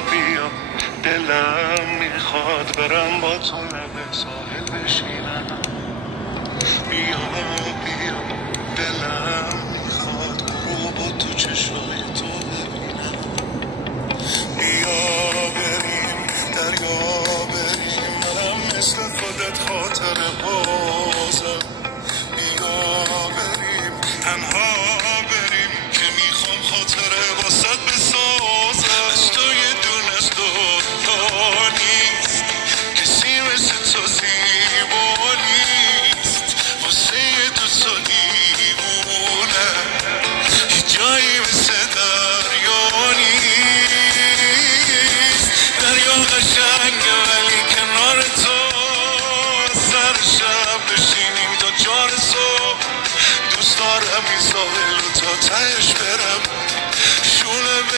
بیا دلم میخواد برم با تو لب ساحل بشینم. بیا بیا دلم میخواد رو با تو چشای تو ببینم. بیا بریم دریا بریم، منم مثل خودت خاطر بازم. بیا بریم تنها بریم که میخوام خاطره واسد بسازم. از تو یه دونه از دنیا نیست، کسی مثل تو زیبا نیست. واسه تو تو دیوونه، هیچ جایی مثل دریا نیست. دریا قشنگه ولی کنار تو، سر شب بشینیم تا 4 صبح. دوست دارم این ساحل رو تا تهش برم.